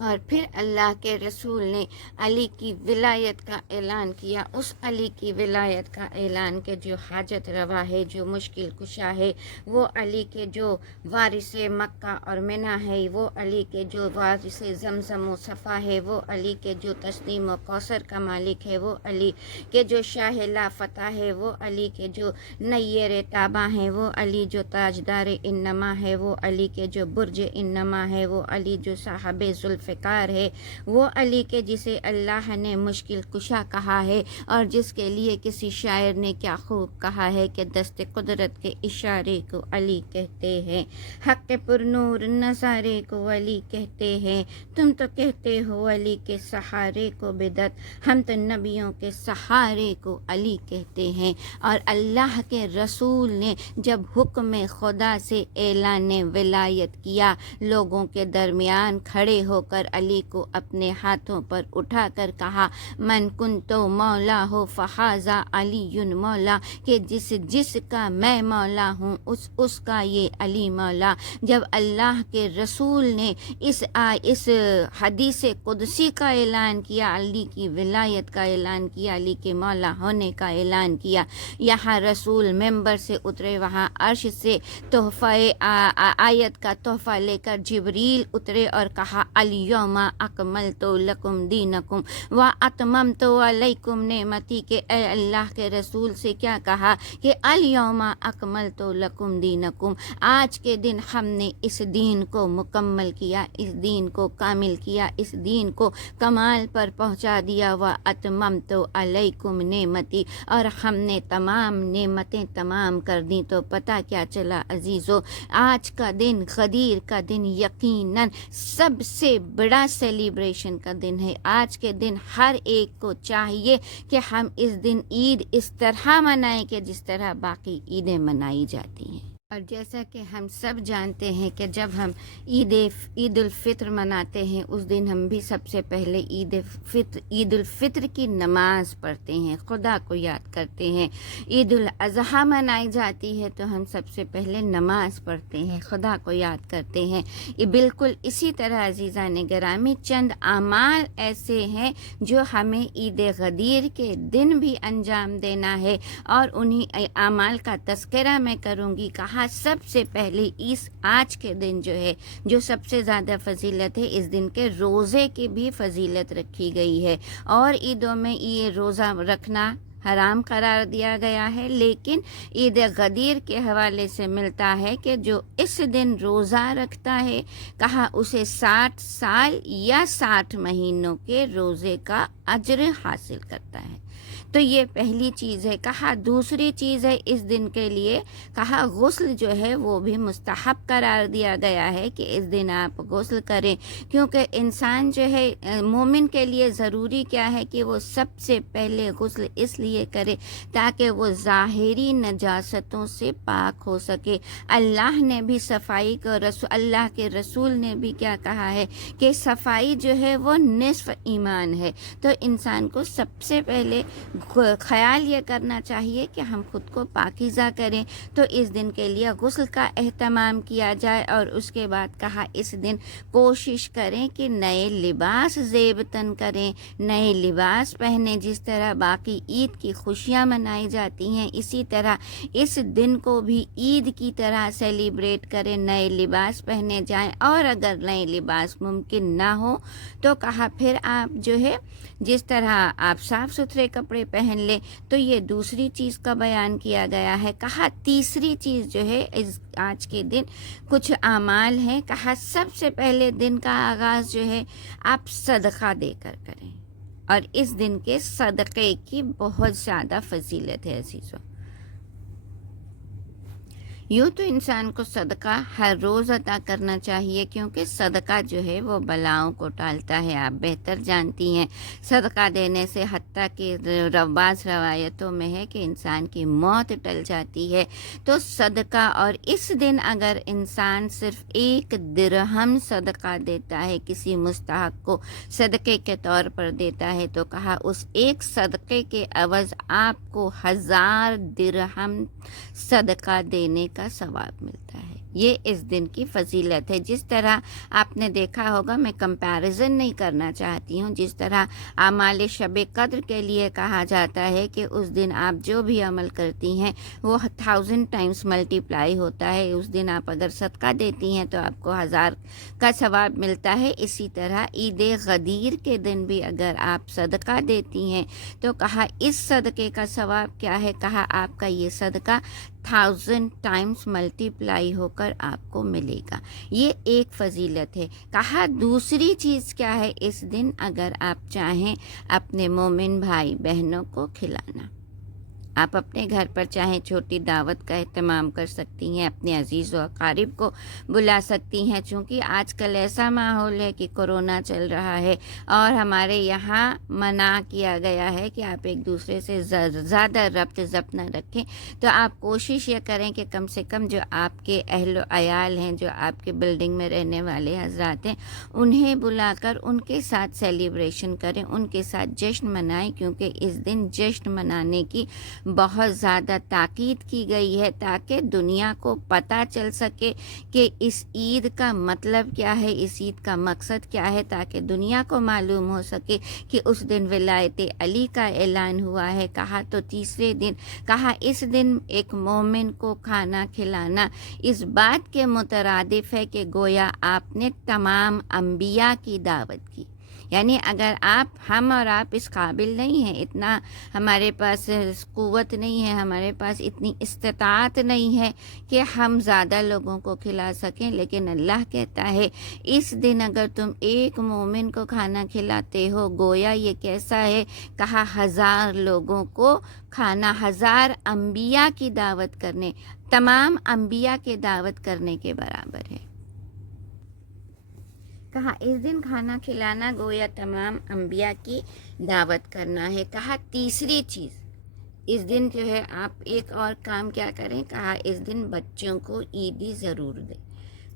اور پھر اللہ کے رسول نے علی کی ولایت کا اعلان کیا، اس علی کی ولایت کا اعلان کہ جو حاجت روا ہے، جو مشکل کشا ہے، وہ علی کے جو وارث مکہ اور منا ہے، وہ علی کے جو وارث زمزم و صفا ہے، وہ علی کے جو تسنیم و کوثر کا مالک ہے، وہ علی کے جو شاہ لا فتح ہے، وہ علی کے جو نیر تابہ ہیں، وہ علی جو تاجدار انما ہے، وہ علی کے جو برج انما ہے، وہ علی جو صاحب ذوالفقار ہے، وہ علی کے جسے اللہ نے مشکل کشا کہا ہے، اور جس کے لیے کسی شاعر نے کیا خوب کہا ہے کہ دست قدرت کے اشارے کو علی کہتے ہیں، حق پر نور نظارے کو علی کہتے ہیں، تم تو کہتے ہو علی کے سہارے کو بدعت، ہم تو نبیوں کے سہارے کو علی کہتے ہیں۔ اور اللہ کے رسول نے جب حکم خدا سے اعلان ولایت کیا، لوگوں کے درمیان کھڑے ہو کر علی کو اپنے ہاتھوں پر اٹھا کر کہا، من کنتو مولا ہو فہذا علی مولا، کہ جس کا میں مولا ہوں اس کا یہ علی مولا۔ جب اللہ کے رسول نے اس حدیث قدسی کا اعلان کیا، علی کی ولایت کا اعلان کیا، علی کے مولا ہونے کا اعلان کیا، یہاں رسول ممبر سے اترے، وہاں عرش سے تحفہ آیت کا تحفہ لے کر جبریل اترے اور کہا، الیوم اکملت لکم دینکم واتممت علیکم نعمتی، کہ اے اللہ کے رسول سے کیا کہا کہ الیوم اکملت لکم دینکم، آج کے دن ہم نے اس دین کو مکمل کیا، اس دین کو کامل کیا، اس دین کو کمال پر پہنچا دیا، واتممت علیکم نعمتی، اور ہم نے تمام نعمتیں تمام کر دیں۔ تو پتہ کیا چلا عزیزو، آج کا دن غدیر کا دن یقیناً سب سے بڑا سیلیبریشن کا دن ہے۔ آج کے دن ہر ایک کو چاہیے کہ ہم اس دن عید اس طرح منائیں کہ جس طرح باقی عیدیں منائی جاتی ہیں۔ اور جیسا کہ ہم سب جانتے ہیں کہ جب ہم عید الفطر مناتے ہیں، اس دن ہم بھی سب سے پہلے عید الفطر کی نماز پڑھتے ہیں، خدا کو یاد کرتے ہیں۔ عید الاضحیٰ منائی جاتی ہے تو ہم سب سے پہلے نماز پڑھتے ہیں، خدا کو یاد کرتے ہیں۔ یہ بالکل اسی طرح عزیزان گرامی چند اعمال ایسے ہیں جو ہمیں عید غدیر کے دن بھی انجام دینا ہے، اور انہی اعمال کا تذکرہ میں کروں گی۔ کہا سب سے پہلے آج کے دن جو ہے، جو سب سے زیادہ فضیلت ہے، اس دن کے روزے کی بھی فضیلت رکھی گئی ہے، اور عیدوں میں یہ روزہ رکھنا حرام قرار دیا گیا ہے، لیکن عید غدیر کے حوالے سے ملتا ہے کہ جو اس دن روزہ رکھتا ہے، کہا اسے 60 سال یا 60 مہینوں کے روزے کا اجر حاصل کرتا ہے۔ تو یہ پہلی چیز ہے۔ کہا دوسری چیز ہے اس دن کے لیے، کہا غسل جو ہے وہ بھی مستحب قرار دیا گیا ہے کہ اس دن آپ غسل کریں، کیونکہ انسان جو ہے مومن کے لیے ضروری کیا ہے کہ وہ سب سے پہلے غسل اس لیے کرے تاکہ وہ ظاہری نجاستوں سے پاک ہو سکے۔ اللہ نے بھی صفائی کو اللہ کے رسول نے بھی کیا کہا ہے کہ صفائی جو ہے وہ نصف ایمان ہے۔ تو انسان کو سب سے پہلے خیال یہ کرنا چاہیے کہ ہم خود کو پاکیزہ کریں، تو اس دن کے لیے غسل کا اہتمام کیا جائے، اور اس کے بعد کہا اس دن کوشش کریں کہ نئے لباس زیب تن کریں، نئے لباس پہنیں۔ جس طرح باقی عید کی خوشیاں منائی جاتی ہیں، اسی طرح اس دن کو بھی عید کی طرح سیلیبریٹ کریں، نئے لباس پہنے جائیں، اور اگر نئے لباس ممکن نہ ہو تو کہا پھر آپ جو ہے جس طرح آپ صاف ستھرے کپڑے پہن لیں۔ تو یہ دوسری چیز کا بیان کیا گیا ہے۔ کہا تیسری چیز جو ہے آج کے دن کچھ اعمال ہیں، کہا سب سے پہلے دن کا آغاز جو ہے آپ صدقہ دے کر کریں، اور اس دن کے صدقے کی بہت زیادہ فضیلت ہے عزیزوں۔ یوں تو انسان کو صدقہ ہر روز عطا کرنا چاہیے، کیونکہ صدقہ جو ہے وہ بلاؤں کو ٹالتا ہے، آپ بہتر جانتی ہیں۔ صدقہ دینے سے حتیٰ کہ بعض روایتوں میں ہے کہ انسان کی موت ٹل جاتی ہے۔ تو صدقہ، اور اس دن اگر انسان صرف 1 درہم صدقہ دیتا ہے، کسی مستحق کو صدقے کے طور پر دیتا ہے، تو کہا اس ایک صدقے کے عوض آپ کو 1000 درہم صدقہ دینے کا ثواب ملتا ہے۔ یہ اس دن کی فضیلت ہے۔ جس طرح آپ نے دیکھا ہوگا، میں کمپیریزن نہیں کرنا چاہتی ہوں، جس طرح اعمال شب قدر کے لیے کہا جاتا ہے کہ اس دن آپ جو بھی عمل کرتی ہیں وہ 1000 ٹائمز ملٹیپلائی ہوتا ہے۔ اس دن آپ اگر صدقہ دیتی ہیں تو آپ کو 1000 کا ثواب ملتا ہے۔ اسی طرح عید غدیر کے دن بھی اگر آپ صدقہ دیتی ہیں تو کہا اس صدقے کا ثواب کیا ہے؟ کہا آپ کا یہ صدقہ 1000 ٹائمز ملٹیپلائی ہو کر آپ کو ملے گا۔ یہ ایک فضیلت ہے۔ کہا دوسری چیز کیا ہے؟ اس دن اگر آپ چاہیں اپنے مومن بھائی بہنوں کو کھلانا، آپ اپنے گھر پر چاہیں چھوٹی دعوت کا اہتمام کر سکتی ہیں، اپنے عزیز و اقارب کو بلا سکتی ہیں، چونکہ آج کل ایسا ماحول ہے کہ کورونا چل رہا ہے اور ہمارے یہاں منع کیا گیا ہے کہ آپ ایک دوسرے سے زیادہ ربط ضبط نہ رکھیں۔ تو آپ کوشش یہ کریں کہ کم سے کم جو آپ کے اہل و عیال ہیں، جو آپ کے بلڈنگ میں رہنے والے حضرات ہیں، انہیں بلا کر ان کے ساتھ سیلیبریشن کریں، ان کے ساتھ جشن منائیں، کیونکہ اس دن جشن منانے کی بہت زیادہ تاکید کی گئی ہے تاکہ دنیا کو پتہ چل سکے کہ اس عید کا مطلب کیا ہے، اس عید کا مقصد کیا ہے، تاکہ دنیا کو معلوم ہو سکے کہ اس دن ولایت علی کا اعلان ہوا ہے۔ کہا تو تیسرے دن، کہا اس دن ایک مومن کو کھانا کھلانا اس بات کے مترادف ہے کہ گویا آپ نے تمام انبیاء کی دعوت کی۔ یعنی اگر ہم اور آپ اس قابل نہیں ہیں، اتنا ہمارے پاس قوت نہیں ہے، ہمارے پاس اتنی استطاعت نہیں ہے کہ ہم زیادہ لوگوں کو کھلا سکیں، لیکن اللہ کہتا ہے اس دن اگر تم ایک مومن کو کھانا کھلاتے ہو، گویا یہ کیسا ہے؟ کہا 1000 لوگوں کو کھانا، 1000 انبیاء کی دعوت کرنے، تمام انبیاء کی دعوت کرنے کے برابر ہے۔ کہا اس دن کھانا کھلانا گویا تمام انبیاء کی دعوت کرنا ہے۔ کہا تیسری چیز، اس دن جو ہے آپ ایک اور کام کیا کریں؟ کہا اس دن بچوں کو عیدی ضرور دیں۔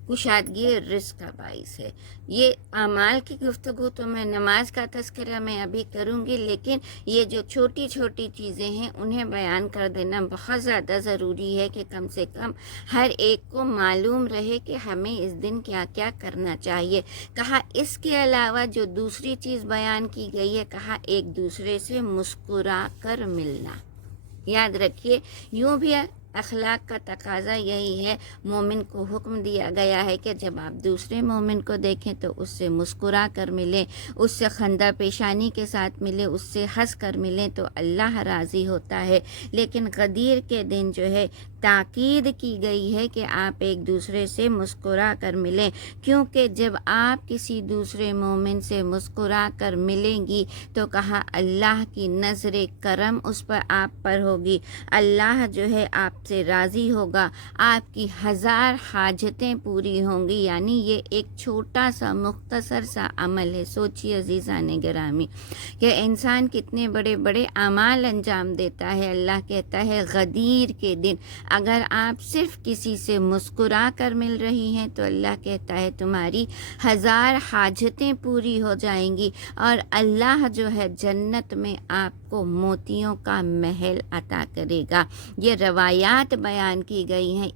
کشادگی رزق کا باعث ہے۔ یہ اعمال کی گفتگو تو میں نماز کا تذکرہ میں ابھی کروں گی، لیکن یہ جو چھوٹی چھوٹی چیزیں ہیں انہیں بیان کر دینا بہت زیادہ ضروری ہے کہ کم سے کم ہر ایک کو معلوم رہے کہ ہمیں اس دن کیا کیا کرنا چاہیے۔ کہا اس کے علاوہ جو دوسری چیز بیان کی گئی ہے، کہا ایک دوسرے سے مسکرا کر ملنا۔ یاد رکھیے، یوں بھی اخلاق کا تقاضا یہی ہے، مومن کو حکم دیا گیا ہے کہ جب آپ دوسرے مومن کو دیکھیں تو اس سے مسکرا کر ملیں، اس سے خندہ پیشانی کے ساتھ ملیں، اس سے ہنس کر ملیں تو اللہ راضی ہوتا ہے۔ لیکن غدیر کے دن جو ہے تاکید کی گئی ہے کہ آپ ایک دوسرے سے مسکرا کر ملیں، کیونکہ جب آپ کسی دوسرے مومن سے مسکرا کر ملیں گی تو کہا اللہ کی نظر کرم اس پر آپ پر ہوگی، اللہ جو ہے آپ سے راضی ہوگا، آپ کی 1000 حاجتیں پوری ہوں گی۔ یعنی یہ ایک چھوٹا سا مختصر سا عمل ہے۔ سوچیے عزیزان گرامی کہ انسان کتنے بڑے بڑے اعمال انجام دیتا ہے۔ اللہ کہتا ہے غدیر کے دن اگر آپ صرف کسی سے مسکرا کر مل رہی ہیں تو اللہ کہتا ہے تمہاری 1000 حاجتیں پوری ہو جائیں گی، اور اللہ جو ہے جنت میں آپ کو موتیوں کا محل عطا کرے گا۔ یہ روایات بیان کی گئی ہیں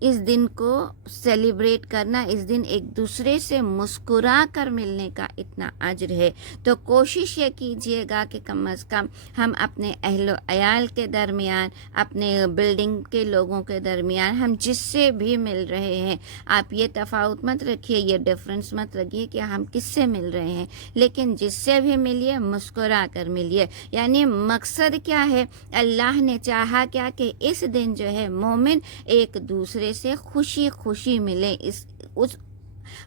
اس دن کو سیلیبریٹ کرنا، اس دن ایک دوسرے سے مسکرا کر ملنے کا اتنا اجر ہے۔ تو کوشش یہ کیجئے گا کہ کم از کم ہم اپنے اہل و عیال کے درمیان، اپنے بلڈنگ کے لوگوں کے درمیان، ہم جس سے بھی مل رہے ہیں، آپ یہ تفاوت مت رکھیے، یہ ڈفرنس مت رکھیے کہ ہم کس سے مل رہے ہیں، لیکن جس سے بھی ملیے مسکرا کر ملیے۔ یعنی مقصد کیا ہے؟ اللہ نے چاہا کیا کہ اس دن جو ہے مومن ایک دوسرے سے خوشی خوشی ملے۔ اس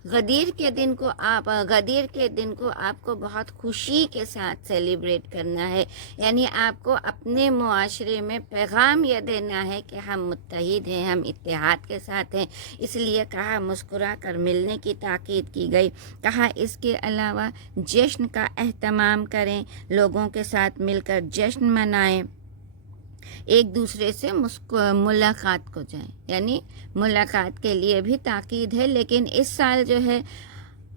غدیر کے دن کو آپ کو بہت خوشی کے ساتھ سیلیبریٹ کرنا ہے۔ یعنی آپ کو اپنے معاشرے میں پیغام یہ دینا ہے کہ ہم متحد ہیں، ہم اتحاد کے ساتھ ہیں۔ اس لیے کہا مسکرا کر ملنے کی تاکید کی گئی۔ کہا اس کے علاوہ جشن کا اہتمام کریں، لوگوں کے ساتھ مل کر جشن منائیں، ایک دوسرے سے ملاقات کو جائیں۔ یعنی ملاقات کے لیے بھی تاکید ہے، لیکن اس سال جو ہے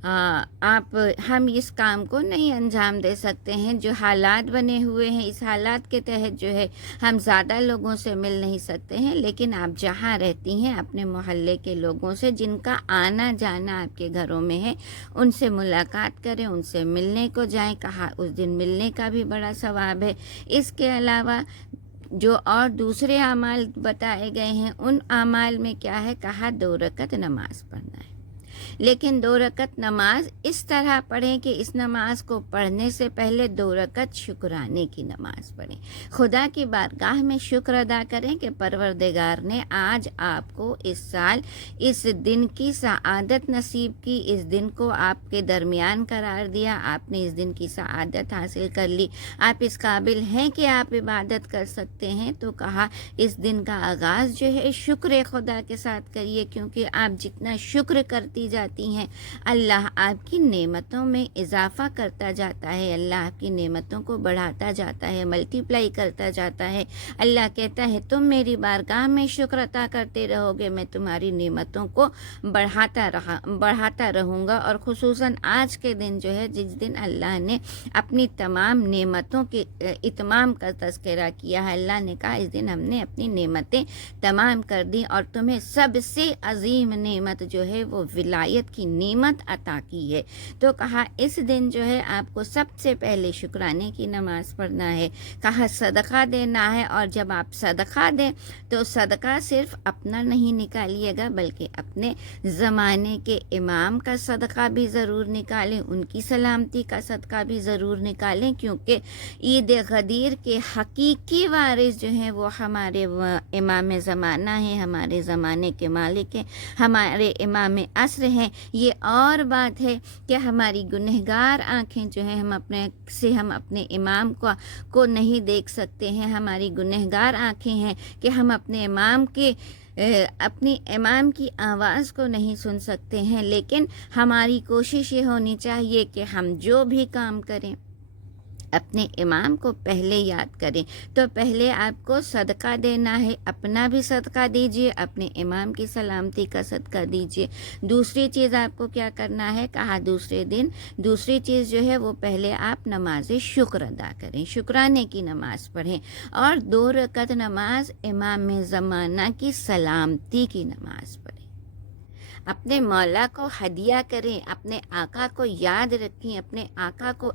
آپ ہم اس کام کو نہیں انجام دے سکتے ہیں، جو حالات بنے ہوئے ہیں اس حالات کے تحت جو ہے ہم زیادہ لوگوں سے مل نہیں سکتے ہیں، لیکن آپ جہاں رہتی ہیں اپنے محلے کے لوگوں سے جن کا آنا جانا آپ کے گھروں میں ہے ان سے ملاقات کریں، ان سے ملنے کو جائیں، کہا اس دن ملنے کا بھی بڑا ثواب ہے۔ اس کے علاوہ جو اور دوسرے اعمال بتائے گئے ہیں ان اعمال میں کیا ہے، کہا 2 رکعت نماز پڑھنا ہے، لیکن 2 رکعت نماز اس طرح پڑھیں کہ اس نماز کو پڑھنے سے پہلے 2 رکعت شکرانے کی نماز پڑھیں، خدا کی بارگاہ میں شکر ادا کریں کہ پروردگار نے آج آپ کو اس سال اس دن کی سعادت نصیب کی، اس دن کو آپ کے درمیان قرار دیا، آپ نے اس دن کی سعادت حاصل کر لی، آپ اس قابل ہیں کہ آپ عبادت کر سکتے ہیں، تو کہا اس دن کا آغاز جو ہے شکر خدا کے ساتھ کریے، کیونکہ آپ جتنا شکر کرتی جاتی ہیں اللہ آپ کی نعمتوں میں اضافہ کرتا جاتا ہے، اللہ آپ کی نعمتوں کو بڑھاتا جاتا ہے، ملٹی پلائی کرتا جاتا ہے۔ اللہ کہتا ہے تم میری بارگاہ میں شکر عطا کرتے رہو گے، میں تمہاری نعمتوں کو بڑھاتا رہوں گا، اور خصوصاً آج کے دن جو ہے جس دن اللہ نے اپنی تمام نعمتوں کے اتمام کا تذکرہ کیا ہے، اللہ نے کہا اس دن ہم نے اپنی نعمتیں تمام کر دی اور تمہیں سب سے عظیم نعمت جو ہے وہ ولایت کی نعمت عطا کی ہے، تو کہا اس دن جو ہے آپ کو سب سے پہلے شکرانے کی نماز پڑھنا ہے، کہا صدقہ دینا ہے، اور جب آپ صدقہ دیں تو صدقہ صرف اپنا نہیں نکالیے گا بلکہ اپنے زمانے کے امام کا صدقہ بھی ضرور نکالیں، ان کی سلامتی کا صدقہ بھی ضرور نکالیں، کیونکہ عید غدیر کے حقیقی وارث جو ہیں وہ ہمارے امام زمانہ ہیں، ہمارے زمانے کے مالک ہیں، ہمارے امام عصر ہیں۔ یہ اور بات ہے کہ ہماری گنہگار آنکھیں جو ہیں ہم اپنے امام کو نہیں دیکھ سکتے ہیں، ہماری گنہگار آنکھیں ہیں کہ ہم اپنے اپنی امام کی آواز کو نہیں سن سکتے ہیں، لیکن ہماری کوشش یہ ہونی چاہیے کہ ہم جو بھی کام کریں اپنے امام کو پہلے یاد کریں، تو پہلے آپ کو صدقہ دینا ہے، اپنا بھی صدقہ دیجئے، اپنے امام کی سلامتی کا صدقہ دیجئے۔ دوسری چیز آپ کو کیا کرنا ہے، کہا دوسری چیز جو ہے وہ پہلے آپ نماز شکر ادا کریں، شکرانے کی نماز پڑھیں، اور 2 رکعت نماز امام زمانہ کی سلامتی کی نماز پڑھیں، اپنے مولا کو ہدیہ کریں، اپنے آقا کو یاد رکھیں، اپنے آقا کو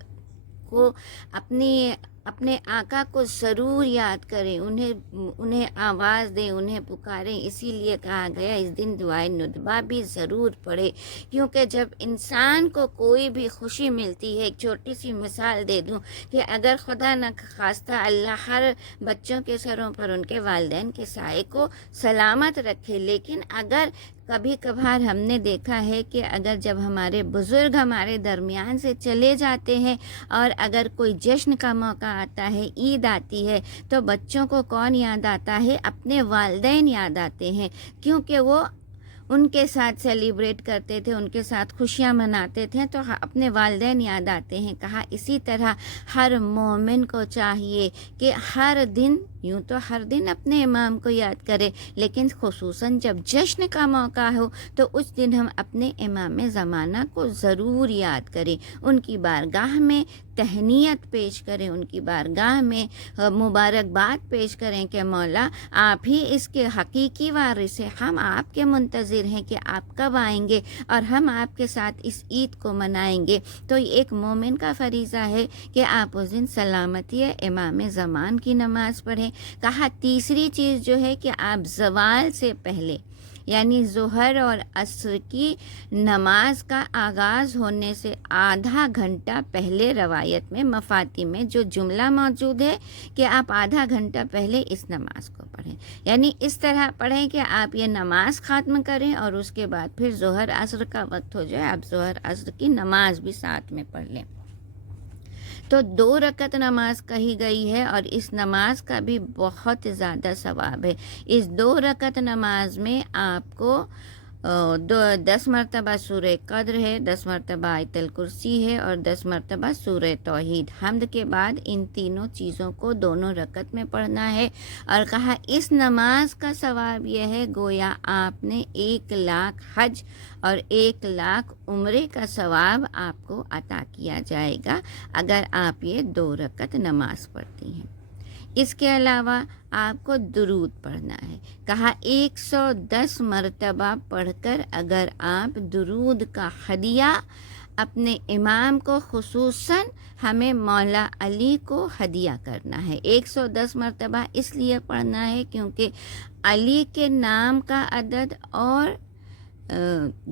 اپنے آقا کو ضرور یاد کریں، انہیں آواز دیں، انہیں پکاریں، اسی لیے کہا گیا اس دن دعائے ندبہ بھی ضرور پڑھے، کیونکہ جب انسان کو کوئی بھی خوشی ملتی ہے، ایک چھوٹی سی مثال دے دوں کہ اگر خدا نہ خواستہ اللہ ہر بچوں کے سروں پر ان کے والدین کے سائے کو سلامت رکھے، لیکن اگر کبھی کبھار ہم نے دیکھا ہے کہ اگر جب ہمارے بزرگ ہمارے درمیان سے چلے جاتے ہیں اور اگر کوئی جشن کا موقع آتا ہے، عید آتی ہے، تو بچوں کو کون یاد آتا ہے؟ اپنے والدین یاد آتے ہیں، کیونکہ وہ ان کے ساتھ سیلیبریٹ کرتے تھے، ان کے ساتھ خوشیاں مناتے تھے، تو اپنے والدین یاد آتے ہیں۔ کہا اسی طرح ہر مومن کو چاہیے کہ ہر دن، یوں تو ہر دن اپنے امام کو یاد کرے، لیکن خصوصاً جب جشن کا موقع ہو تو اس دن ہم اپنے امام زمانہ کو ضرور یاد کریں، ان کی بارگاہ میں تہنیت پیش کریں، ان کی بارگاہ میں مبارکباد پیش کریں کہ مولا آپ ہی اس کے حقیقی وارث ہیں، ہم آپ کے منتظر ہیں کہ آپ کب آئیں گے اور ہم آپ کے ساتھ اس عید کو منائیں گے۔ تو ایک مومن کا فریضہ ہے کہ آپ اس دن سلامتی امام زمان کی نماز پڑھیں۔ کہا تیسری چیز جو ہے کہ آپ زوال سے پہلے، یعنی ظہر اور عصر کی نماز کا آغاز ہونے سے آدھا گھنٹہ پہلے، روایت میں مفاتی میں جو جملہ موجود ہے کہ آپ آدھا گھنٹہ پہلے اس نماز کو پڑھیں، یعنی اس طرح پڑھیں کہ آپ یہ نماز ختم کریں اور اس کے بعد پھر ظہر عصر کا وقت ہو جائے، آپ ظہر عصر کی نماز بھی ساتھ میں پڑھ لیں۔ تو 2 رکعت نماز کہی گئی ہے اور اس نماز کا بھی بہت زیادہ ثواب ہے۔ اس 2 رکعت نماز میں آپ کو 10 مرتبہ سورہ قدر ہے، 10 مرتبہ آیت الکرسی ہے اور 10 مرتبہ سورہ توحید۔ حمد کے بعد ان تینوں چیزوں کو دونوں رکعت میں پڑھنا ہے، اور کہا اس نماز کا ثواب یہ ہے گویا آپ نے 1,00,000 حج اور 1,00,000 عمرے کا ثواب آپ کو عطا کیا جائے گا اگر آپ یہ 2 رکعت نماز پڑھتی ہیں۔ اس کے علاوہ آپ کو درود پڑھنا ہے، کہا 110 مرتبہ پڑھ کر اگر آپ درود کا ہدیہ اپنے امام کو، خصوصاً ہمیں مولا علی کو ہدیہ کرنا ہے۔ 110 مرتبہ اس لیے پڑھنا ہے کیونکہ علی کے نام کا عدد اور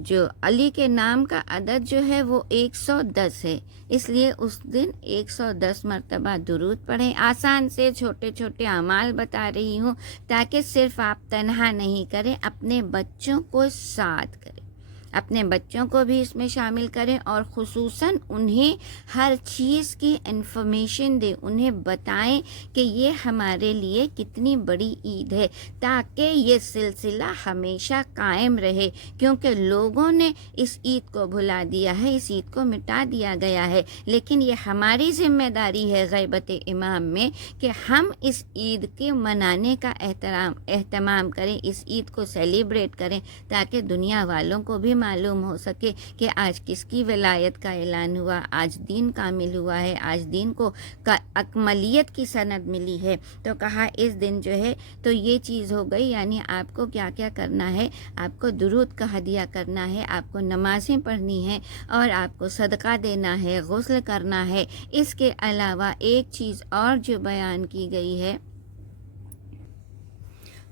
جو علی کے نام کا عدد جو ہے وہ 110 ہے، اس لیے اس دن 110 مرتبہ درود پڑھیں۔ آسان سے چھوٹے چھوٹے اعمال بتا رہی ہوں تاکہ صرف آپ تنہا نہیں کریں، اپنے بچوں کو ساتھ کریں، اپنے بچوں کو بھی اس میں شامل کریں اور خصوصاً انہیں ہر چیز کی انفارمیشن دیں، انہیں بتائیں کہ یہ ہمارے لیے کتنی بڑی عید ہے، تاکہ یہ سلسلہ ہمیشہ قائم رہے، کیونکہ لوگوں نے اس عید کو بھلا دیا ہے، اس عید کو مٹا دیا گیا ہے، لیکن یہ ہماری ذمہ داری ہے غیبت امام میں کہ ہم اس عید کے منانے کا اہتمام کریں، اس عید کو سیلیبریٹ کریں، تاکہ دنیا والوں کو بھی معلوم ہو سکے کہ آج کس کی ولایت کا اعلان ہوا، آج دین کامل ہوا ہے، آج دین کو اکملیت کی سند ملی ہے۔ تو کہا اس دن جو ہے تو یہ چیز ہو گئی، یعنی آپ کو کیا کیا کرنا ہے، آپ کو درود کا ہدیہ کرنا ہے، آپ کو نمازیں پڑھنی ہیں اور آپ کو صدقہ دینا ہے، غسل کرنا ہے۔ اس کے علاوہ ایک چیز اور جو بیان کی گئی ہے،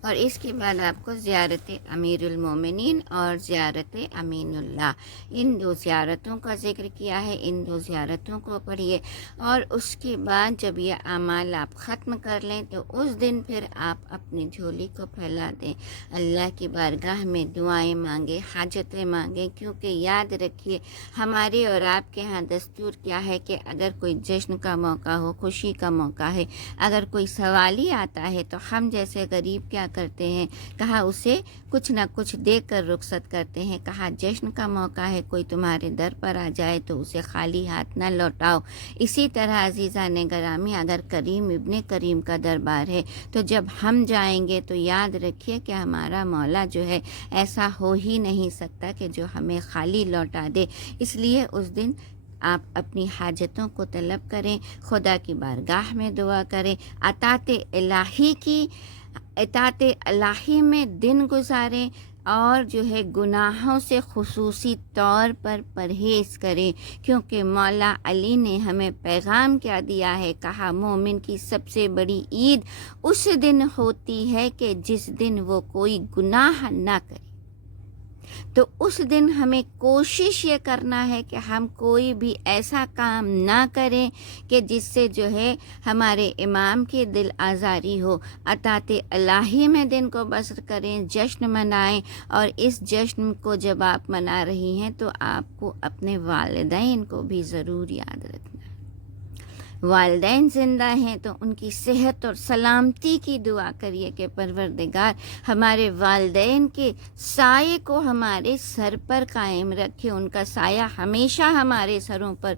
اور اس کے بعد آپ کو زیارت امیر المومنین اور زیارت امین اللہ، ان 2 زیارتوں کا ذکر کیا ہے، ان 2 زیارتوں کو پڑھیے، اور اس کے بعد جب یہ اعمال آپ ختم کر لیں تو اس دن پھر آپ اپنی جھولی کو پھیلا دیں، اللہ کی بارگاہ میں دعائیں مانگیں، حاجتیں مانگیں، کیونکہ یاد رکھیے ہمارے اور آپ کے ہاں دستور کیا ہے کہ اگر کوئی جشن کا موقع ہو، خوشی کا موقع ہے، اگر کوئی سوالی آتا ہے تو ہم جیسے غریب کیا کرتے ہیں، کہا اسے کچھ نہ کچھ دے کر رخصت کرتے ہیں، کہا جشن کا موقع ہے، کوئی تمہارے در پر آ جائے تو اسے خالی ہاتھ نہ لوٹاؤ۔ اسی طرح عزیزان گرامی اگر کریم ابن کریم کا دربار ہے تو جب ہم جائیں گے تو یاد رکھیے کہ ہمارا مولا جو ہے ایسا ہو ہی نہیں سکتا کہ جو ہمیں خالی لوٹا دے، اس لیے اس دن آپ اپنی حاجتوں کو طلب کریں، خدا کی بارگاہ میں دعا کریں، اطاعت الہی میں دن گزاریں، اور جو ہے گناہوں سے خصوصی طور پر پرہیز کریں، کیونکہ مولا علی نے ہمیں پیغام کیا دیا ہے، کہا مومن کی سب سے بڑی عید اس دن ہوتی ہے کہ جس دن وہ کوئی گناہ نہ کرے۔ تو اس دن ہمیں کوشش یہ کرنا ہے کہ ہم کوئی بھی ایسا کام نہ کریں کہ جس سے جو ہے ہمارے امام کی دل آزاری ہو، اطاعت الہی میں دن کو بسر کریں، جشن منائیں، اور اس جشن کو جب آپ منا رہی ہیں تو آپ کو اپنے والدین کو بھی ضرور یاد رکھنا ہے۔ والدین زندہ ہیں تو ان کی صحت اور سلامتی کی دعا کریے کہ پروردگار ہمارے والدین کے سائے کو ہمارے سر پر قائم رکھے، ان کا سایہ ہمیشہ ہمارے سروں پر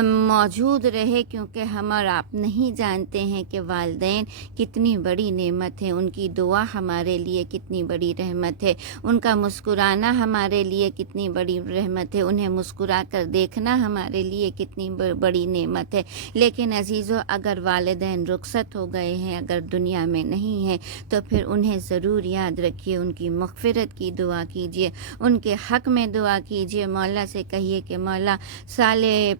موجود رہے، کیونکہ ہم اور آپ نہیں جانتے ہیں کہ والدین کتنی بڑی نعمت ہے، ان کی دعا ہمارے لیے کتنی بڑی رحمت ہے، ان کا مسکرانا ہمارے لیے کتنی بڑی رحمت ہے، انہیں مسکرا کر دیکھنا ہمارے لیے کتنی بڑی نعمت ہے۔ لیکن عزیزو اگر والدین رخصت ہو گئے ہیں، اگر دنیا میں نہیں ہیں، تو پھر انہیں ضرور یاد رکھیے، ان کی مغفرت کی دعا کیجیے، ان کے حق میں دعا کیجیے، مولا سے کہیے کہ مولا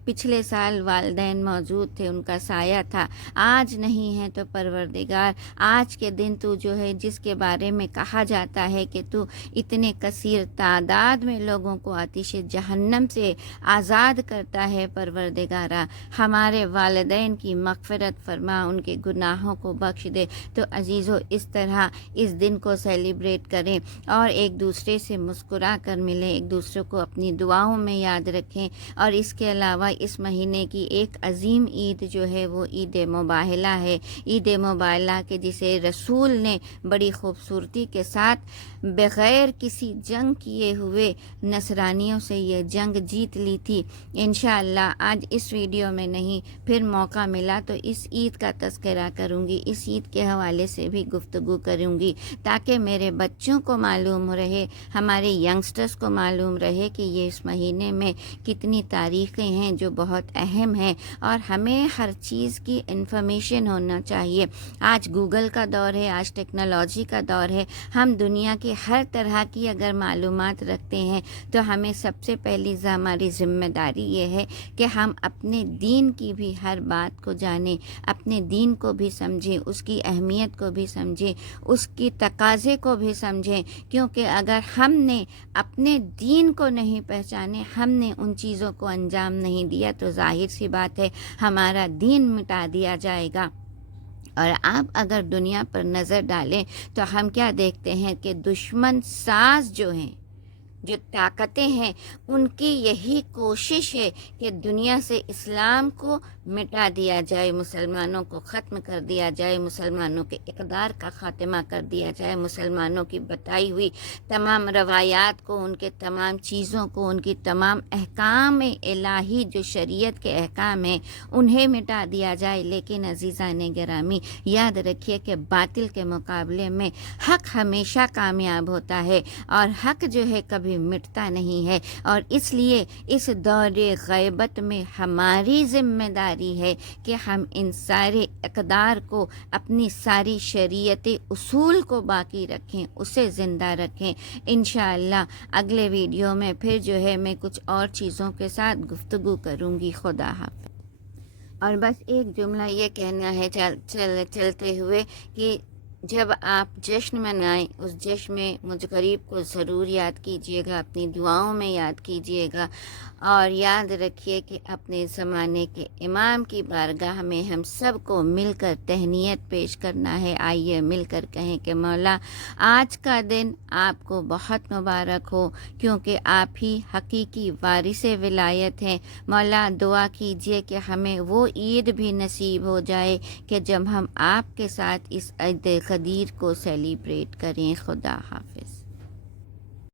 پچھلے سال والدین موجود تھے، ان کا سایہ تھا، آج نہیں ہے، تو پروردگار آج کے دن تو جو ہے جس کے بارے میں کہا جاتا ہے کہ تو اتنے کثیر تعداد میں لوگوں کو آتش جہنم سے آزاد کرتا ہے، پروردگارا ہمارے والدین والدین کی مغفرت فرما، ان کے گناہوں کو بخش دے۔ تو عزیزو اس طرح اس دن کو سیلیبریٹ کریں اور ایک دوسرے سے مسکرا کر ملیں، ایک دوسرے کو اپنی دعاؤں میں یاد رکھیں۔ اور اس کے علاوہ اس مہینے کی ایک عظیم عید جو ہے وہ عید مباہلہ ہے، عید مباہلہ کے جسے رسول نے بڑی خوبصورتی کے ساتھ بغیر کسی جنگ کیے ہوئے نصرانیوں سے یہ جنگ جیت لی تھی۔ انشاءاللہ آج اس ویڈیو میں نہیں، پھر موقع ملا تو اس عید کا تذکرہ کروں گی، اس عید کے حوالے سے بھی گفتگو کروں گی تاکہ میرے بچوں کو معلوم رہے، ہمارے ینگسٹرز کو معلوم رہے کہ یہ اس مہینے میں کتنی تاریخیں ہیں جو بہت اہم ہیں، اور ہمیں ہر چیز کی انفارمیشن ہونا چاہیے۔ آج گوگل کا دور ہے، آج ٹیکنالوجی کا دور ہے، ہم دنیا کی ہر طرح کی اگر معلومات رکھتے ہیں تو ہمیں سب سے پہلی ہماری ذمہ داری یہ ہے کہ ہم اپنے دین کی بھی ہر بات کو جانیں، اپنے دین کو بھی سمجھیں، اس کی اہمیت کو بھی سمجھیں، اس کی تقاضے کو بھی سمجھیں، کیونکہ اگر ہم نے اپنے دین کو نہیں پہچانے، ہم نے ان چیزوں کو انجام نہیں دیا تو ظاہر سی بات ہے ہمارا دین مٹا دیا جائے گا۔ اور آپ اگر دنیا پر نظر ڈالیں تو ہم کیا دیکھتے ہیں کہ دشمن ساز جو ہیں، جو طاقتیں ہیں، ان کی یہی کوشش ہے کہ دنیا سے اسلام کو مٹا دیا جائے، مسلمانوں کو ختم کر دیا جائے، مسلمانوں کے اقدار کا خاتمہ کر دیا جائے، مسلمانوں کی بتائی ہوئی تمام روایات کو، ان کے تمام چیزوں کو، ان کی تمام احکام الہی جو شریعت کے احکام ہیں انہیں مٹا دیا جائے۔ لیکن عزیزان گرامی یاد رکھیے کہ باطل کے مقابلے میں حق ہمیشہ کامیاب ہوتا ہے، اور حق جو ہے کبھی مٹتا نہیں ہے۔ اور اس لیے اس دور غیبت میں ہماری ذمہ داری ہے کہ ہم ان سارے اقدار کو، اپنی ساری شریعت اصول کو باقی رکھیں، اسے زندہ رکھیں۔ انشاءاللہ اگلے ویڈیو میں پھر جو ہے میں کچھ اور چیزوں کے ساتھ گفتگو کروں گی۔ خدا حافظ۔ اور بس ایک جملہ یہ کہنا ہے چلتے ہوئے کہ جب آپ جشن منائیں، اس جشن میں مجھ غریب کو ضرور یاد کیجیے گا، اپنی دعاؤں میں یاد کیجیے گا، اور یاد رکھیے کہ اپنے زمانے کے امام کی بارگاہ میں ہم سب کو مل کر تہنیت پیش کرنا ہے۔ آئیے مل کر کہیں کہ مولا آج کا دن آپ کو بہت مبارک ہو، کیونکہ آپ ہی حقیقی وارث ولایت ہیں۔ مولا دعا کیجیے کہ ہمیں وہ عید بھی نصیب ہو جائے کہ جب ہم آپ کے ساتھ اس عید قدیر کو سیلیبریٹ کریں۔ خدا حافظ۔